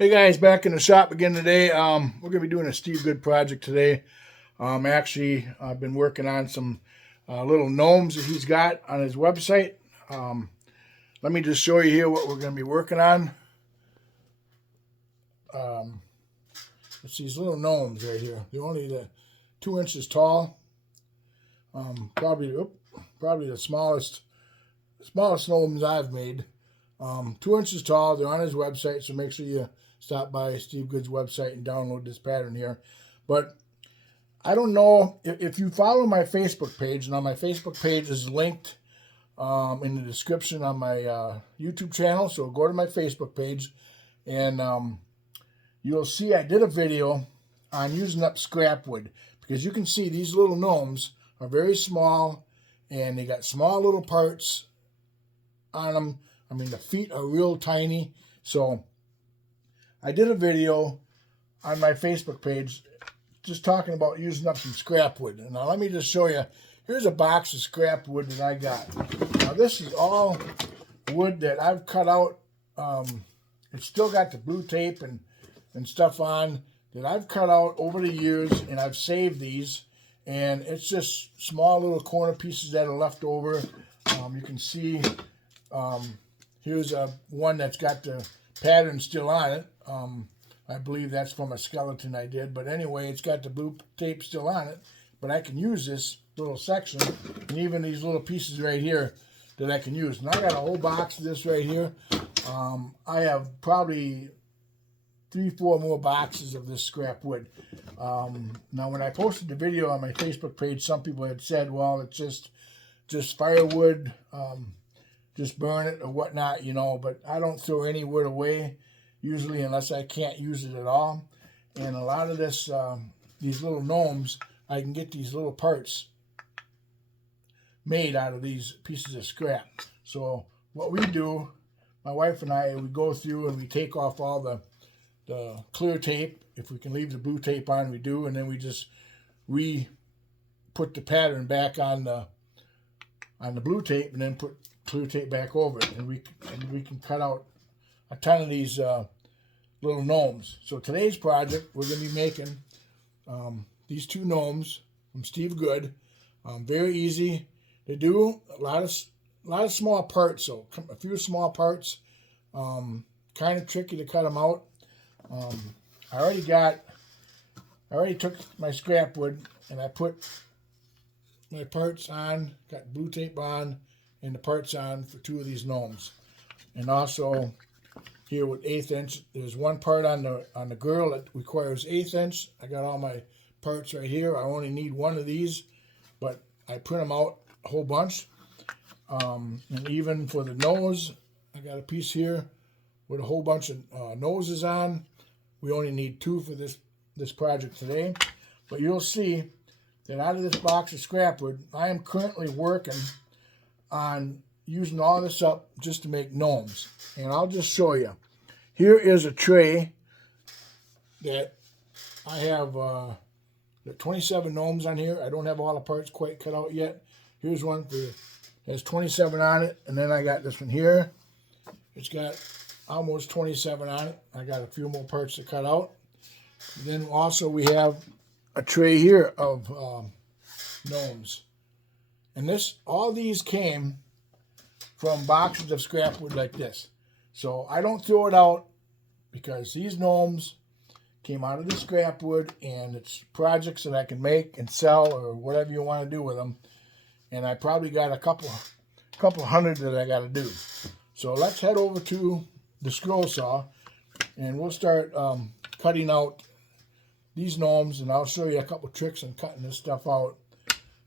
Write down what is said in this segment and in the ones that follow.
Hey guys, back in the shop again today. We're gonna be doing a Steve Good project today. Actually, I've been working on some little gnomes that he's got on his website. Um, Let me just show you here what we're gonna be working on. Um, it's these little gnomes right here. They're only 2 inches tall. Probably the smallest gnomes I've made. 2 inches tall. They're on his website, so make sure you stop by Steve Good's website and download this pattern here. But I don't know if you follow my Facebook page, and on my Facebook page is linked in the description on my YouTube channel. So go to my Facebook page, and you'll see I did a video on using up scrap wood, because you can see these little gnomes are very small, and they got small little parts on them. I mean, the feet are real tiny. So I did a video on my Facebook page just talking about using up some scrap wood. And now let me just show you. Here's a box of scrap wood that I got. Now this is all wood that I've cut out. It's still got the blue tape and stuff on that I've cut out over the years, and I've saved these. And it's just small little corner pieces that are left over. You can see here's one that's got the pattern still on it. I believe that's from a skeleton I did. But anyway, it's got the blue tape still on it. But I can use this little section, and even these little pieces right here that I can use. And I got a whole box of this right here. I have probably 3-4 more boxes of this scrap wood. Now, when I posted the video on my Facebook page, some people had said, well, it's just firewood, just burn it or whatnot, you know. But I don't throw any wood away, usually, unless I can't use it at all. And a lot of this, these little gnomes, I can get these little parts made out of these pieces of scrap. So what we do, my wife and I, we go through and we take off all the clear tape. If we can leave the blue tape on, we do, and then we just put the pattern back on the blue tape, and then put clear tape back over it, and we can cut out a ton of these little gnomes. So today's project, we're going to be making these two gnomes from Steve Good. Very easy to do. A lot of small parts, so a few small parts. Kind of tricky to cut them out. I already took my scrap wood and I put my parts on, got blue tape on, and the parts on for two of these gnomes. And also here with 1/8 inch, there's one part on the girl that requires 1/8 inch. I got all my parts right here. I only need one of these, but I print them out a whole bunch. And even for the nose, I got a piece here with a whole bunch of noses on. We only need 2 for this project today. But you'll see that out of this box of scrap wood, I am currently working on using all this up just to make gnomes. And I'll just show you. Here is a tray that I have the 27 gnomes on here. I don't have all the parts quite cut out yet. Here's one that has 27 on it. And then I got this one here. It's got almost 27 on it. I got a few more parts to cut out. Then also we have a tray here of gnomes. And all these came from boxes of scrap wood like this. So I don't throw it out, because these gnomes came out of the scrap wood, and it's projects that I can make and sell or whatever you want to do with them. And I probably got a couple hundred that I got to do. So let's head over to the scroll saw, and we'll start cutting out these gnomes, and I'll show you a couple tricks on cutting this stuff out.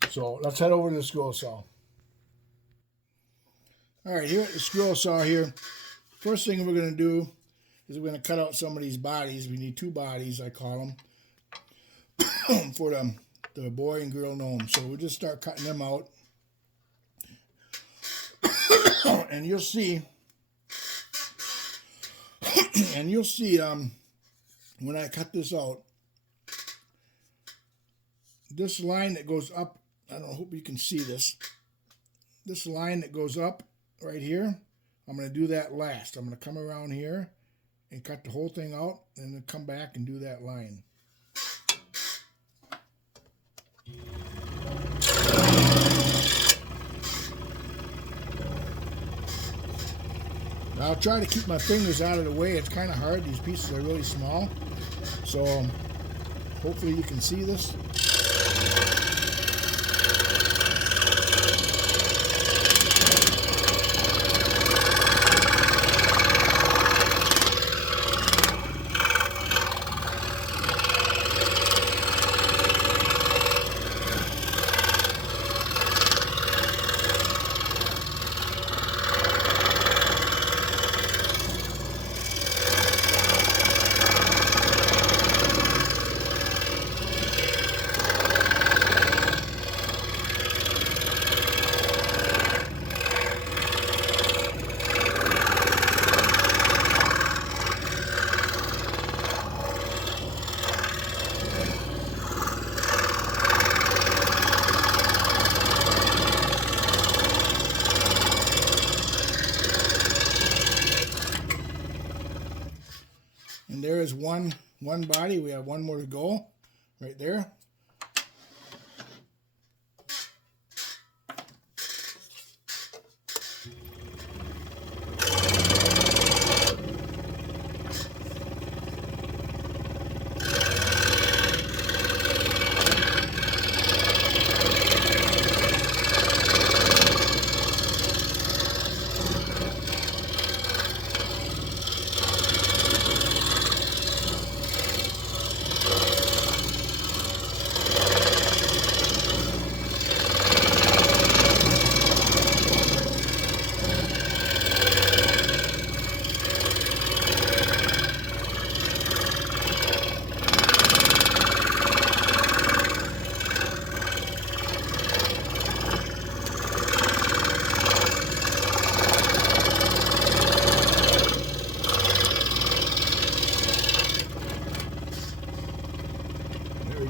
So let's head over to the scroll saw. All right, here at the scroll saw here, first thing we're going to do is we're going to cut out some of these bodies. We need 2 bodies, I call them, for the boy and girl gnome. So we'll just start cutting them out. And you'll see when I cut this out, this line that goes up, I hope you can see this. This line that goes up right here, I'm going to do that last. I'm going to come around here and cut the whole thing out, and then come back and do that line. I'll try to keep my fingers out of the way. It's kind of hard. These pieces are really small. So hopefully you can see this. And there is one body. We have one more to go right there.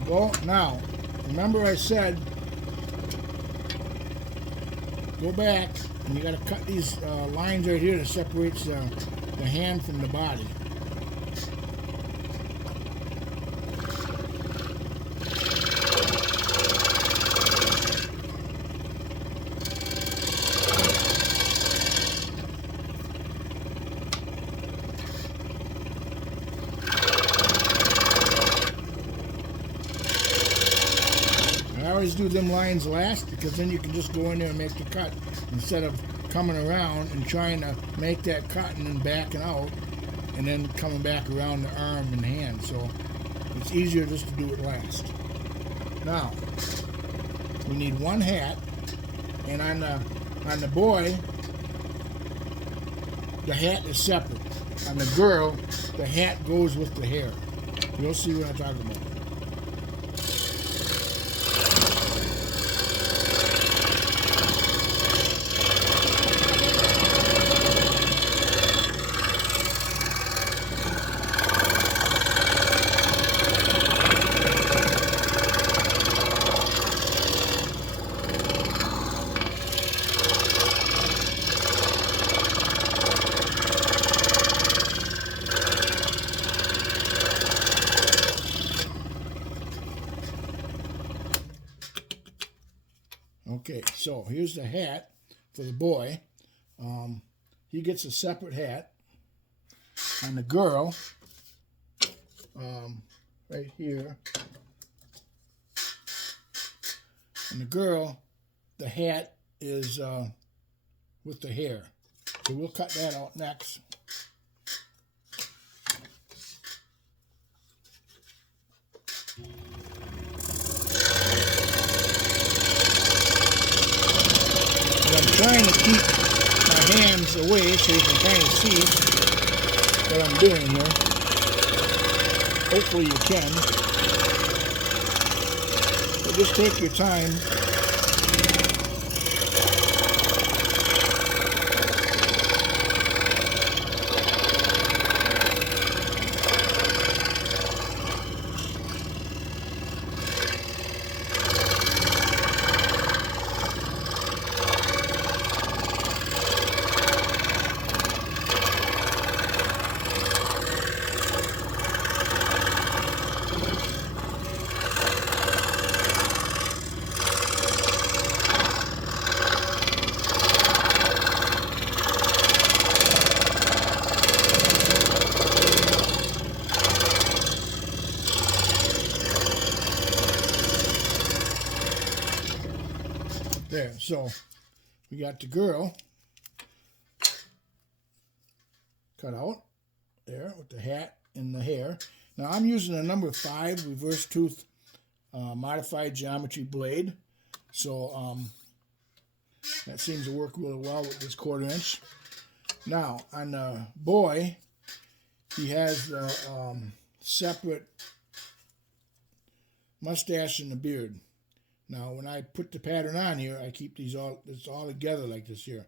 Well, now, remember I said, go back, and you got to cut these lines right here that separates the hand from the body. I always do them lines last because then you can just go in there and make the cut instead of coming around and trying to make that cut and then backing out and then coming back around the arm and hand. So it's easier just to do it last. Now we need one hat, and on the boy the hat is separate. On the girl the hat goes with the hair. You'll see what I'm talking about. Okay, so here's the hat for the boy. He gets a separate hat. And the girl, right here. And the girl, the hat is with the hair. So we'll cut that out next. Trying to keep my hands away so you can kind of see what I'm doing here. Hopefully you can. But just take your time. So we got the girl cut out there with the hat and the hair. Now I'm using a number 5 reverse tooth modified geometry blade. So that seems to work really well with this 1/4 inch. Now on the boy, he has the separate mustache and the beard. Now when I put the pattern on here, I keep these it's all together like this here.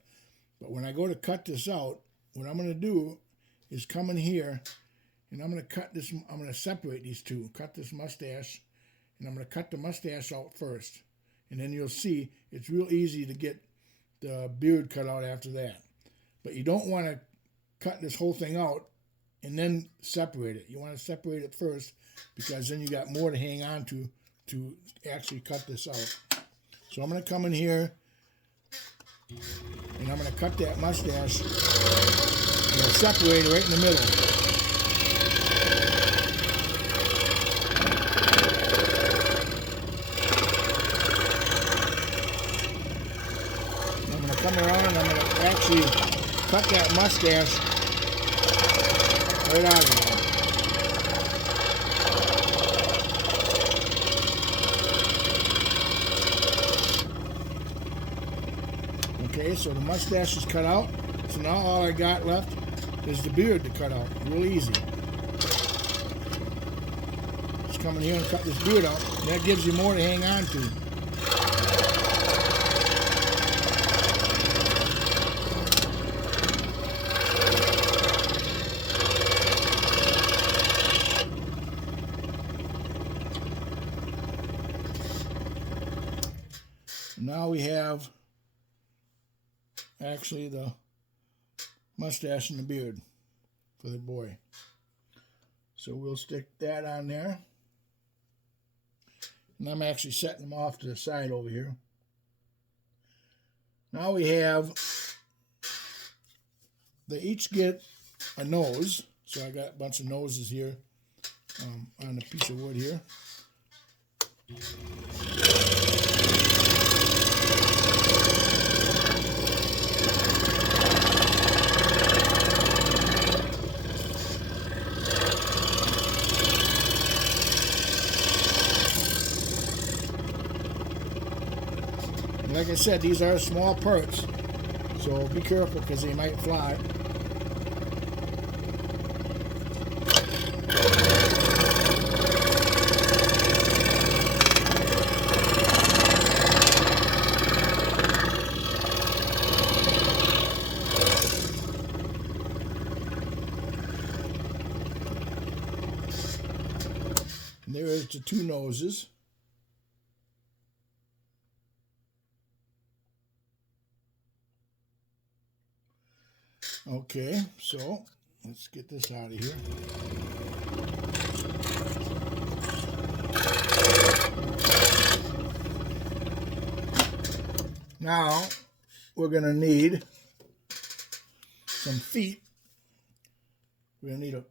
But when I go to cut this out, what I'm going to do is come in here and I'm going to cut this. I'm going to separate these two, cut this mustache, and I'm going to cut the mustache out first. And then you'll see it's real easy to get the beard cut out after that. But you don't want to cut this whole thing out and then separate it. You want to separate it first because then you got more to hang on to actually cut this out. So I'm going to come in here and I'm going to cut that mustache and I'll separate it right in the middle. I'm going to come around and I'm going to actually cut that mustache right out of there. Okay, so the mustache is cut out. So now all I got left is the beard to cut out. Real easy. Just come in here and cut this beard out. And that gives you more to hang on to. Now we have actually the mustache and the beard for the boy. So we'll stick that on there. And I'm actually setting them off to the side over here. Now we have, they each get a nose. So I got a bunch of noses here on a piece of wood here. Like I said, these are small parts, so be careful because they might fly. And there is the 2 noses. Okay, so let's get this out of here. Now we're going to need some feet. We're going to need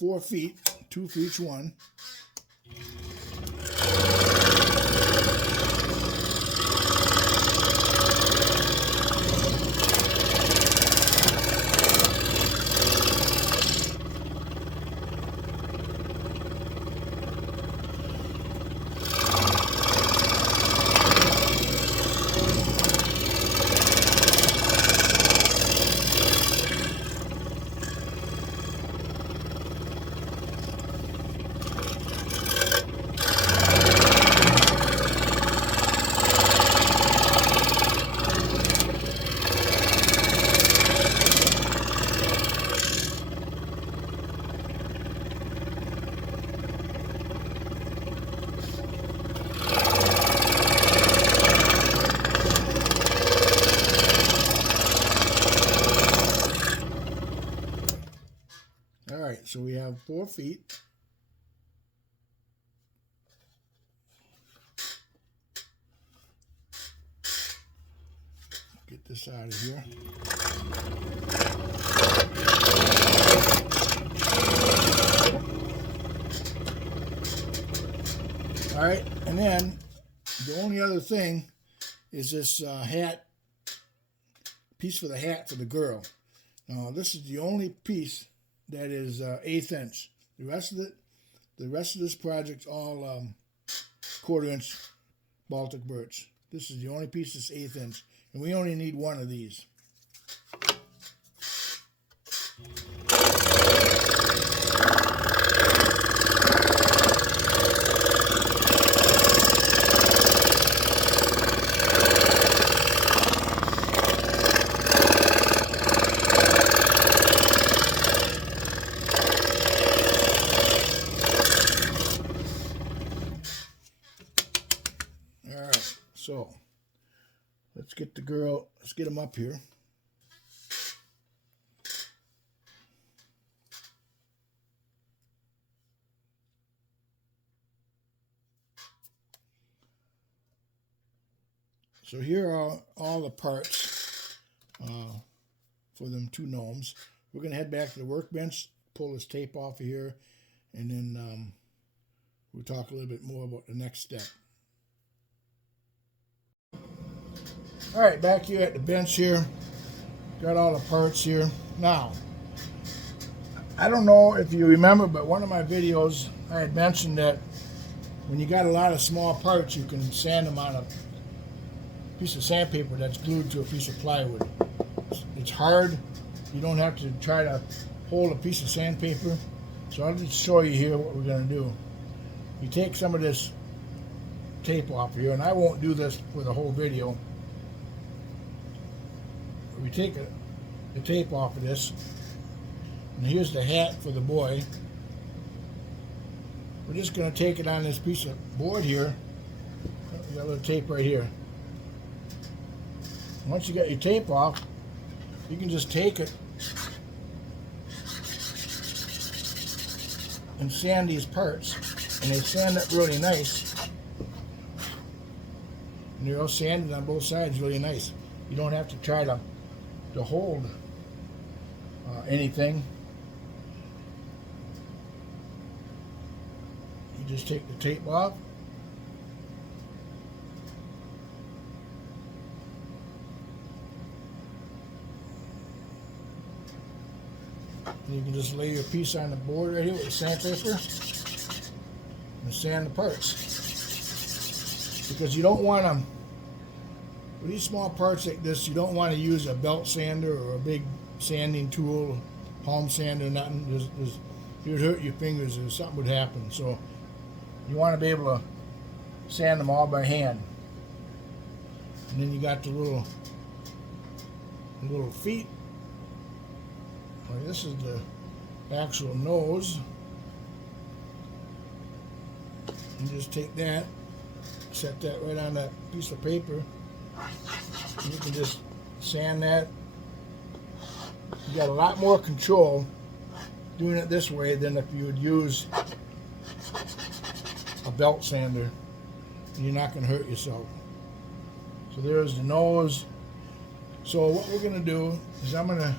4 feet, 2 for each one. Alright, so we have 4 feet. Get this out of here. Alright, and then the only other thing is this hat, piece for the hat for the girl. Now this is the only piece that is 1/8 inch. The rest of this project's all 1/4 inch Baltic birch. This is the only piece that's 1/8 inch, and we only need one of these. Alright, so let's get them up here. So here are all the parts for them 2 gnomes. We're going to head back to the workbench, pull this tape off of here, and then we'll talk a little bit more about the next step. Alright, back here at the bench here. Got all the parts here. Now, I don't know if you remember, but one of my videos I had mentioned that when you got a lot of small parts, you can sand them on a piece of sandpaper that's glued to a piece of plywood. It's hard. You don't have to try to hold a piece of sandpaper. So I'll just show you here what we're going to do. You take some of this tape off here, and I won't do this for the whole video. We take the tape off of this, and here's the hat for the boy. We're just going to take it on this piece of board here. We got a little tape right here. Once you got your tape off, you can just take it and sand these parts, and they sand up really nice. And they're all sanded on both sides really nice. You don't have to try to hold anything. You just take the tape off. And you can just lay your piece on the board right here with the sandpaper and sand the parts. Because you don't want them, with these small parts like this, you don't want to use a belt sander or a big sanding tool, palm sander, nothing. You'd hurt your fingers or something would happen. So you want to be able to sand them all by hand. And then you got the little feet. This is the actual nose. You just take that, set that right on that piece of paper. You can just sand that. You got a lot more control doing it this way than if you would use a belt sander. You're not going to hurt yourself. So there's the nose. So what we're going to do is I'm going to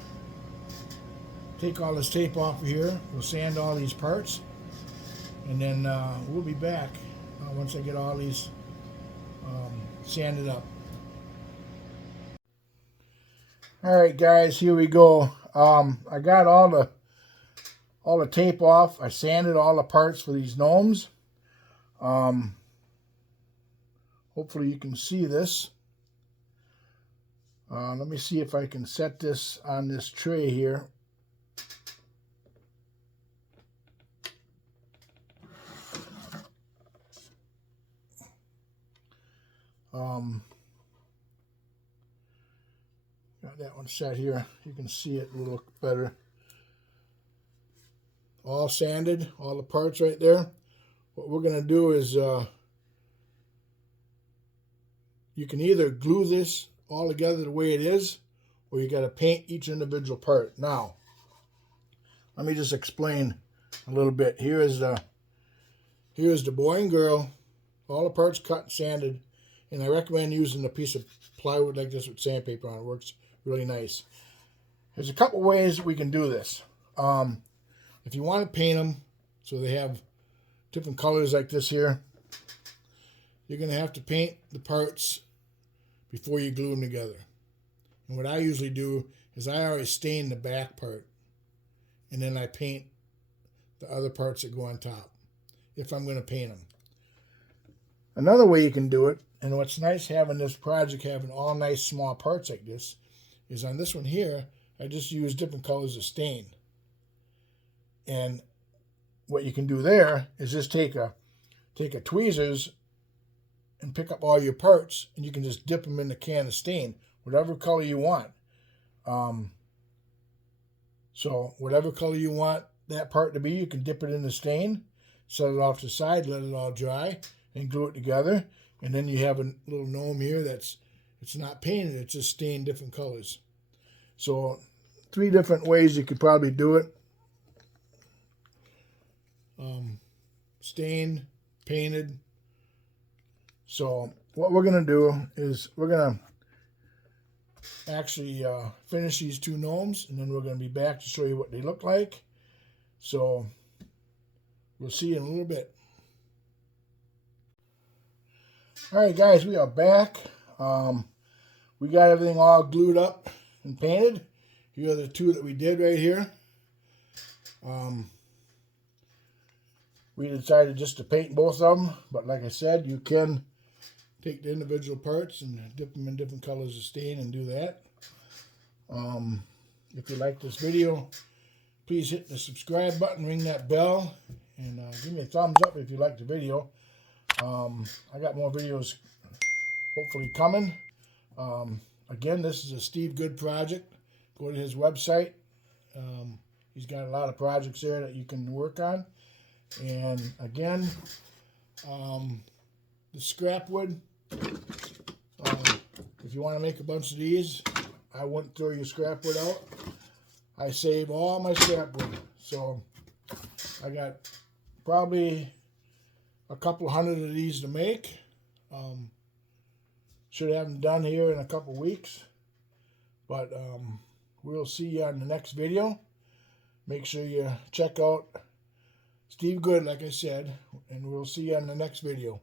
take all this tape off of here. We'll sand all these parts, and then we'll be back once I get all these sanded up. Alright guys, here we go. I got all the tape off. I sanded all the parts for these gnomes. Hopefully you can see this. Let me see if I can set this on this tray here. Got that one set here. You can see it a little better. All sanded, all the parts right there. What we're going to do is you can either glue this all together the way it is, or you got to paint each individual part. Now, let me just explain a little bit. Here's the boy and girl, all the parts cut and sanded, and I recommend using a piece of plywood like this with sandpaper on it. It works really nice. There's a couple ways we can do this. If you want to paint them so they have different colors like this here, you're going to have to paint the parts before you glue them together. And what I usually do is I always stain the back part, and then I paint the other parts that go on top, if I'm going to paint them. Another way you can do it, and what's nice having this project, having all nice small parts like this, is on this one here, I just use different colors of stain. And what you can do there is just take a tweezers and pick up all your parts, and you can just dip them in the can of stain, whatever color you want. So whatever color you want that part to be, you can dip it in the stain, set it off to the side, let it all dry, and glue it together. And then you have a little gnome here it's not painted, it's just stained different colors. So 3 different ways you could probably do it. Stained, painted. So what we're going to do is we're going to actually finish these 2 gnomes, and then we're going to be back to show you what they look like. So we'll see you in a little bit. Alright guys, we are back. We got everything all glued up and painted. Here are the 2 that we did right here. We decided just to paint both of them, but like I said, you can take the individual parts and dip them in different colors of stain and do that. If you like this video, please hit the subscribe button, ring that bell, and give me a thumbs up if you like the video. I got more videos hopefully coming. Again, this is a Steve Good project. Go to his website. He's got a lot of projects there that you can work on. And again, the scrap wood, if you want to make a bunch of these, I wouldn't throw your scrap wood out. I save all my scrap wood. So I got probably a couple hundred of these to make. Should have them done here in a couple weeks. But we'll see you on the next video. Make sure you check out Steve Good, like I said, and we'll see you on the next video.